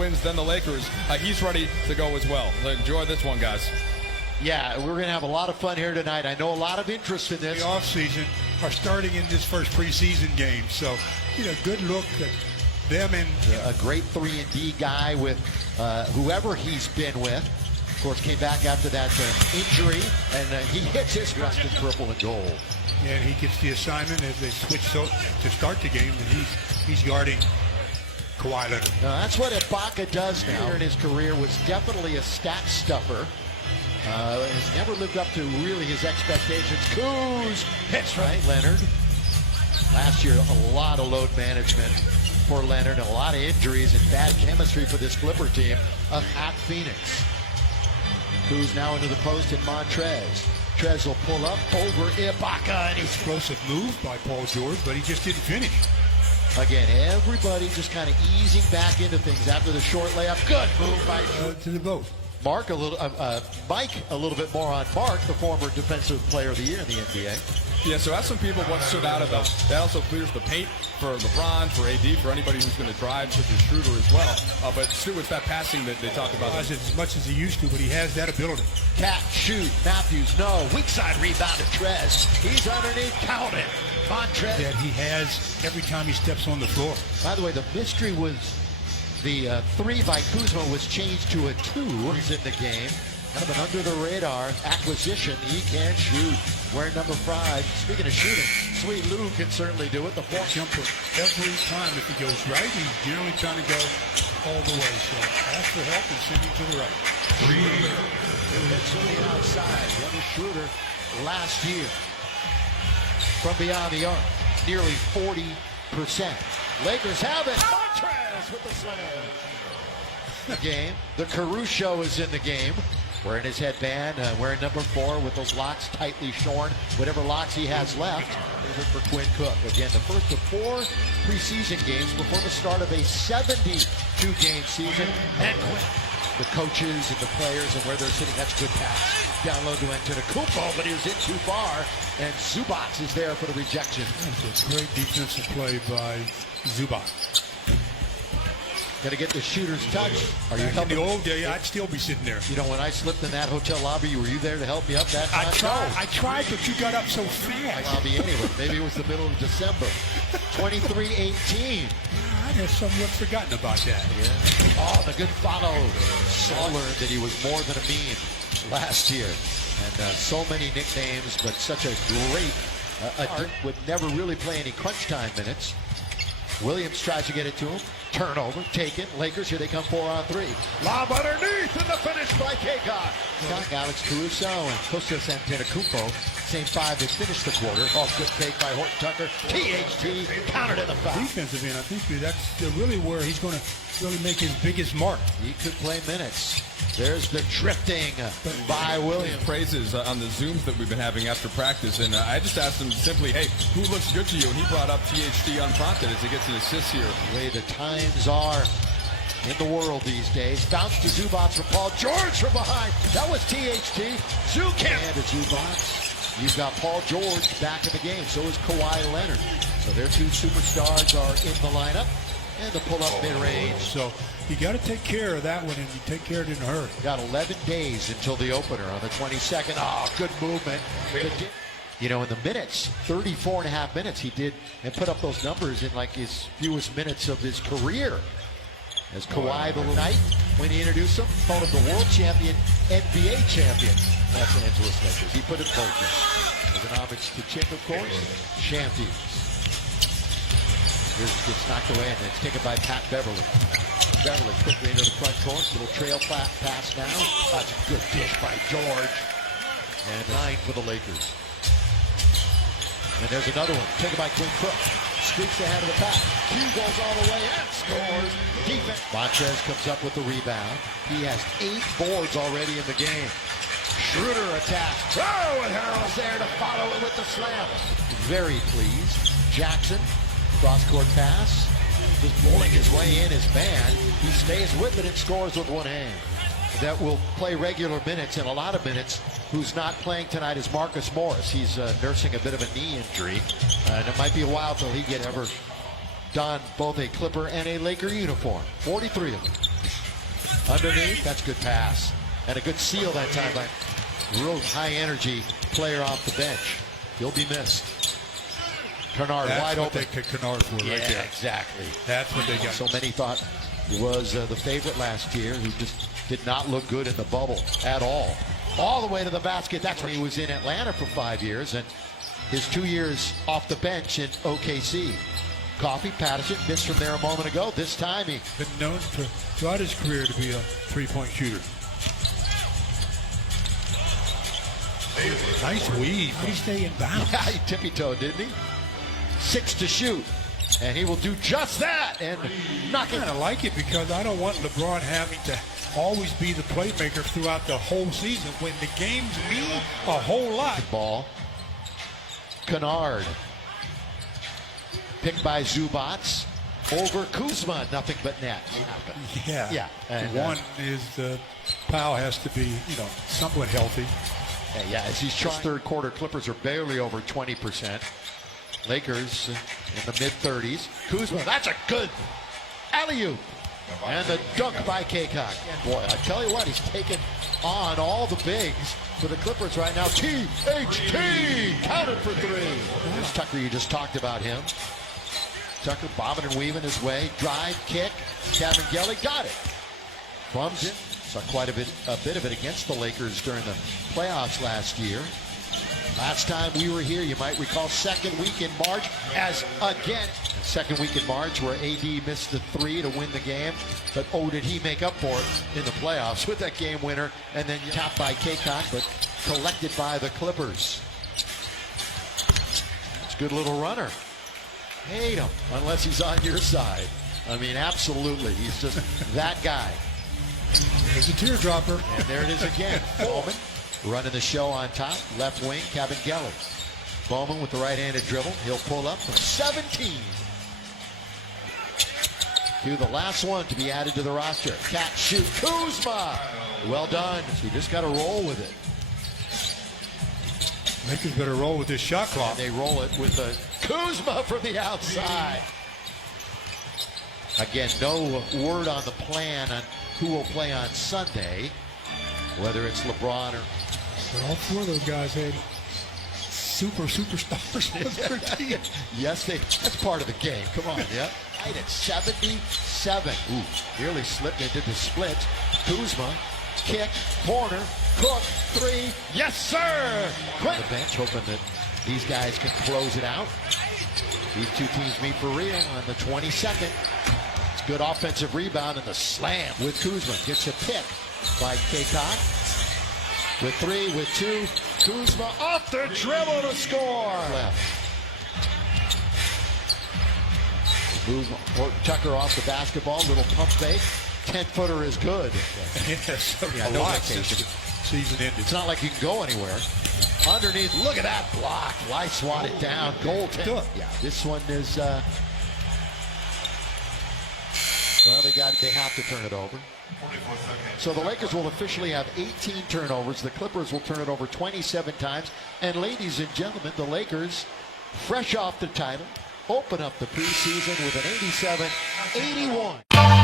wins than the Lakers, he's ready to go as well. Enjoy this one, guys. Yeah, we're going to have a lot of fun here tonight. I know a lot of interest in this. The offseason are starting in this first preseason game, so good look at them. And a great 3-and-D guy with whoever he's been with. Of course, came back after that injury, and he hits his dressed in purple and gold. And he gets the assignment as they switch to start the game, and he's guarding Kawhi Leonard. Now, that's what Ibaka does now. In his career was definitely a stat stuffer. Has never lived up to really his expectations. Kuz hits right. Leonard. Last year, a lot of load management for Leonard, and a lot of injuries and bad chemistry for this Clipper team at Phoenix. Kuz now into the post and Montrez. Montrez will pull up over Ibaka, and he's Explosive move by Paul George, but he just didn't finish. Again, everybody just kind of easing back into things after the short layup. Good move by To the vote. Mike a little bit more on Mark, the former Defensive Player of the Year in the NBA. Yeah, so ask some people what stood out about that. Also clears the paint for LeBron, for AD, for anybody who's going to drive, such as Schroder as well. But Stu, it's that passing that they talk about. As much as he used to, but he has that ability. Cat, shoot, Matthews, no. Weak side rebound to Trez. He's underneath, count it. Montrez. That he has every time he steps on the floor. By the way, the mystery was the 3 by Kuzma was changed to a 2. He's in the game. Kind of an under-the-radar acquisition. He can shoot. Wearing number 5. Speaking of shooting, Sweet Lou can certainly do it. The fourth Jumper every time. If he goes right, he's generally trying to go all the way. So ask for help and send him to the right. 3. Hits on the outside. Dennis Schroder last year from beyond the arc. Nearly 40%. Lakers have it. Montrez with the slam. The game. The Caruso is in the game. Wearing his headband, wearing number 4 with those locks tightly shorn. Whatever locks he has left. Over for Quinn Cook. Again, the first of 4 preseason games before the start of a 72-game season. And Quinn. The coaches and the players and where they're sitting, that's a good pass. Down low to Antetokounmpo, but he was in too far. And Zubac is there for the rejection. That's a great defensive play by Zubac. Got to get the shooter's touch. Are you Back in the old day, I'd still be sitting there. You know, when I slipped in that hotel lobby, were you there to help me up that time? I tried, but you got up so fast. Lobby anyway. Maybe it was the middle of December. 23-18. I had somewhat forgotten about that. Yeah. Oh, the good follow. Saw learned that he was more than a meme last year. And so many nicknames, but such a great would never really play any crunch time minutes. Williams tries to get it to him. Turnover, taken. Lakers, here they come 4-on-3. Lob underneath, and the finish by Kaycott. Alex Caruso and Kostas Antetokounmpo, same 5 that finished the quarter. Off good take by Horton-Tucker. THT countered in the foul. Defensive end, I think that's really where he's going to really make his biggest mark. He could play minutes. There's the drifting by Williams. Praises on the Zooms that we've been having after practice, and I just asked him simply, hey, who looks good to you? And he brought up THT unprompted as he gets an assist here. The way the times are in the world these days. Bounce to Zubac from Paul George from behind. That was THT. Zubac. And to Zubac. You've got Paul George back in the game. So is Kawhi Leonard. So their 2 superstars are in the lineup. And the pull-up mid-range. So you got to take care of that one, and you take care of it in a hurry. Got 11 days until the opener on the 22nd. Oh, good movement. You know, in the minutes, 34.5 minutes, he did and put up those numbers in like his fewest minutes of his career. As Kawhi the night when he introduced him, called him the world champion, NBA champion, Los Angeles Lakers. He put it both. As an homage to Chip, of course, champions. Gets knocked away, and it's taken by Pat Beverly. Beverly quickly into the front court. Little trail pass now. That's a good dish by George. And 9 for the Lakers. And there's another one. Taken by Quinn Cook. Streaks ahead of the pack. Q goes all the way and scores. Defense. Montrez comes up with the rebound. He has 8 boards already in the game. Schroder attacks. Oh, and Harrell's there to follow it with the slam. Very pleased. Jackson. Cross-court pass, just bowling his way in his man. He stays with it and scores with one hand. That will play regular minutes and a lot of minutes. Who's not playing tonight is Marcus Morris. He's nursing a bit of a knee injury. And it might be a while till he gets ever done both a Clipper and a Laker uniform. 43 of them. Underneath, that's good pass. And a good seal that time by real high energy player off the bench. He'll be missed. Kennard wide open. That's what they kicked Kennard for right there. Exactly. That's what they got. So many thought he was the favorite last year, who just did not look good in the bubble at all. All the way to the basket. That's when he was in Atlanta for 5 years, and his 2 years off the bench in OKC. Coffey, Patterson, missed from there a moment ago. This time he been known throughout his career to be a three-point shooter. Nice weave. He stay in bounds. Yeah, he tippy-toed, didn't he? 6 to shoot. And he will do just that and knock I it. kind of like it because I don't want LeBron having to always be the playmaker throughout the whole season when the games mean a whole lot. Ball. Kennard. Picked by Zubats. Over Kuzma. Nothing but net. Yeah. Yeah. And, one is Powell has to be, somewhat healthy. Yeah, as he's trying. Third quarter, Clippers are barely over 20%. Lakers in the mid-30s. Kuzma, that's a good alley-oop. And the dunk by Kaycock. And boy, I tell you what, he's taken on all the bigs for the Clippers right now. THT counted for 3. There's Tucker, you just talked about him. Tucker bobbing and weaving his way. Drive, kick. Kevin Gelly got it. Bums in. Saw quite a bit of it against the Lakers during the playoffs last year. Last time we were here, you might recall, second week in March, second week in March where AD missed the 3 to win the game, but did he make up for it in the playoffs with that game winner, and then tapped by Kaycock, but collected by the Clippers. It's a good little runner. Hate him, unless he's on your side. I mean, absolutely, he's just that guy. There's a teardropper. And there it is again. Bowman running the show on top. Left wing, Kevin Gelly. Bowman with the right-handed dribble. He'll pull up from 17. To the last one to be added to the roster. Catch, shoot, Kuzma. Well done. You just got to roll with it. Lakers better roll with this shot clock. And they roll it with a Kuzma from the outside. Again, no word on the plan on who will play on Sunday, whether it's LeBron or... But all 4 of those guys had superstars on their team. Yes, that's part of the game. Come on, yeah. Right at 77. Ooh, nearly slipped into the split. Kuzma, kick, corner, Cook, 3. Yes, sir! Quick. The bench hoping that these guys can close it out. These two teams meet for real on the 22nd. It's good offensive rebound and the slam with Kuzma. Gets a pick by Kaycock. With 3, with 2. Kuzma off the dribble to score. Left. Move Horton-Tucker off the basketball. Little pump fake. 10-footer is good. Yes, yeah, a no lot vacation. since the season ended. It's not like you can go anywhere. Underneath, look at that block. Why swat it down? Goaltend. Yeah, this one is. Well, they have to turn it over. So the Lakers will officially have 18 turnovers. The Clippers will turn it over 27 times. And ladies and gentlemen, the Lakers, fresh off the title, open up the preseason with an 87-81.